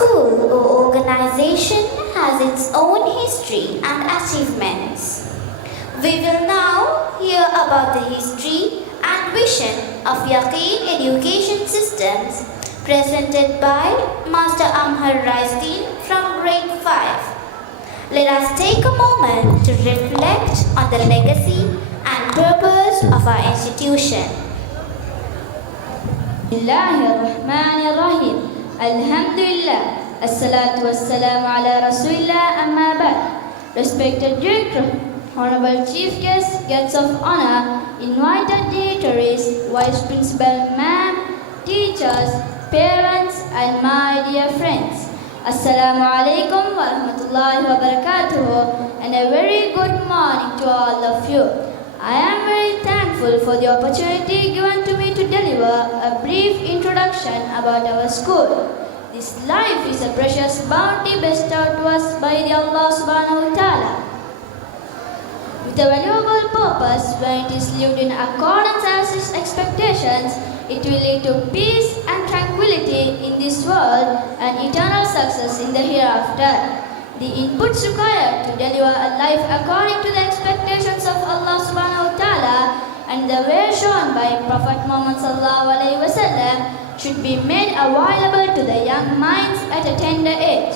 school or organization has its own history and achievements. We will now hear about the history and vision of Yaqeen Education Systems presented by Master Amhar Raisdeen from grade 5. Let us take a moment to reflect on the legacy and purpose of our institution. Bismillahirrahmanirrahim. Alhamdulillah. Assalatu wassalamu ala Rasulillah amma ba'd. Respected Director, Honorable Chief Guests, Guests of Honor, invited dignitaries, Vice Principal Ma'am, teachers, parents and my dear friends. Assalamu alaikum wa rahmatullahi wa barakatuh and a very good morning to all of you. I am very thankful for the opportunity given to me to deliver a brief introduction about our school. This life is a precious bounty bestowed to us by the Allah subhanahu wa ta'ala. With a valuable purpose, when it is lived in accordance with its expectations, it will lead to peace and tranquility in this world and eternal success in the hereafter. The inputs required to deliver a life according to the expectations of Allah subhanahu wa ta'ala and the way shown by Prophet Muhammad sallallahu alaihi wasallam should be made available to the young minds at a tender age.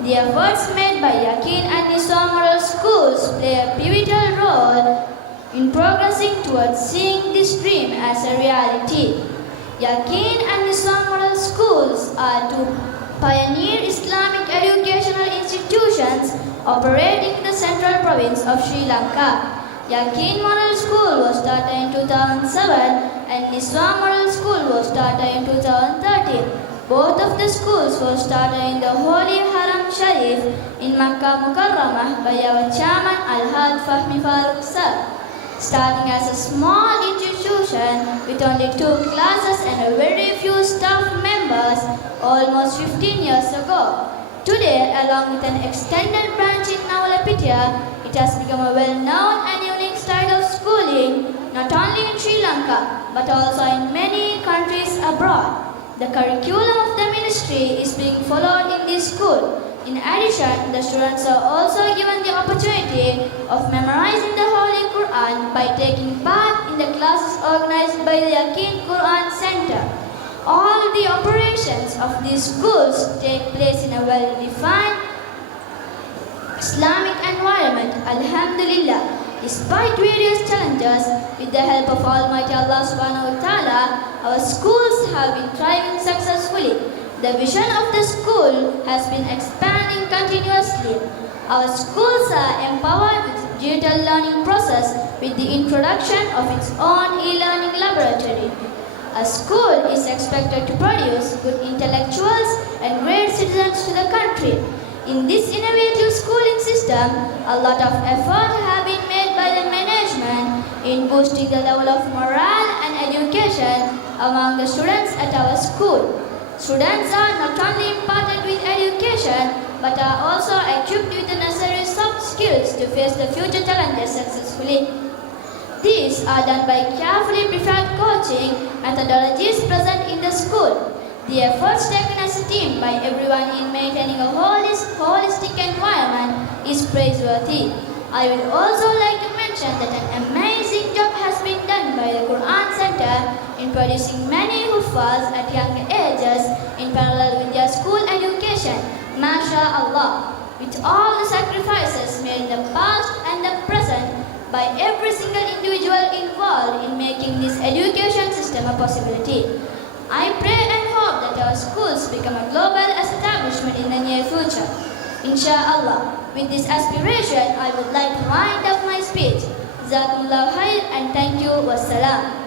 The efforts made by Yaqeen and Niswa Model Schools play a pivotal role in progressing towards seeing this dream as a reality. Yaqeen and Niswa Model Schools are two pioneer Islamic educational institutions operating in the central province of Sri Lanka. Yaqeen Model School was started in 2007 and Niswa Model School was started in 2013. Both of the schools were started in the Holy Haram Sharif in Makkah Mukarramah by our chairman Al-Had Fahmi Farooq sir. Starting as a small institution with only 2 classes and a very few staff members almost 15 years ago. Today, along with an extended branch in Navalapitiya, it has become a well-known and unique style of schooling not only in Sri Lanka but also in many countries abroad. The curriculum of the ministry is being followed in this school. In addition, the students are also given the opportunity of memorizing the Holy Quran by taking part in the classes organized by the Yaqeen Quran Center. All the operations of these schools take place in a well-defined Islamic environment. Alhamdulillah. Despite various challenges, with the help of Almighty Allah subhanahu wa ta'ala, our schools have been thriving successfully. The vision of the school has been expanding continuously. Our schools are empowered with digital learning process with the introduction of its own e-learning laboratory. A school is expected to produce good intellectuals and great citizens to the country. In this innovative schooling system, a lot of effort have been made by the management in boosting the level of morale and education among the students at our school. Students are not only imparted with education but are also equipped with the necessary soft skills to face the future challenges successfully. These are done by carefully prepared coaching methodologies present in the school. The efforts taken as a team by everyone in maintaining a holistic environment is praiseworthy. I would also like to mention that an amazing job has been done by the Quran Center in producing many Huffaz at young ages in parallel with their school education. MashaAllah. With all the sacrifices made in the past and the present by every single individual involved in making this education system a possibility. I pray and hope that our schools become a global establishment in the near future. Insha'Allah. With this aspiration, I would like to wind up my speech. Jazakumullah khair and thank you. Wassalam.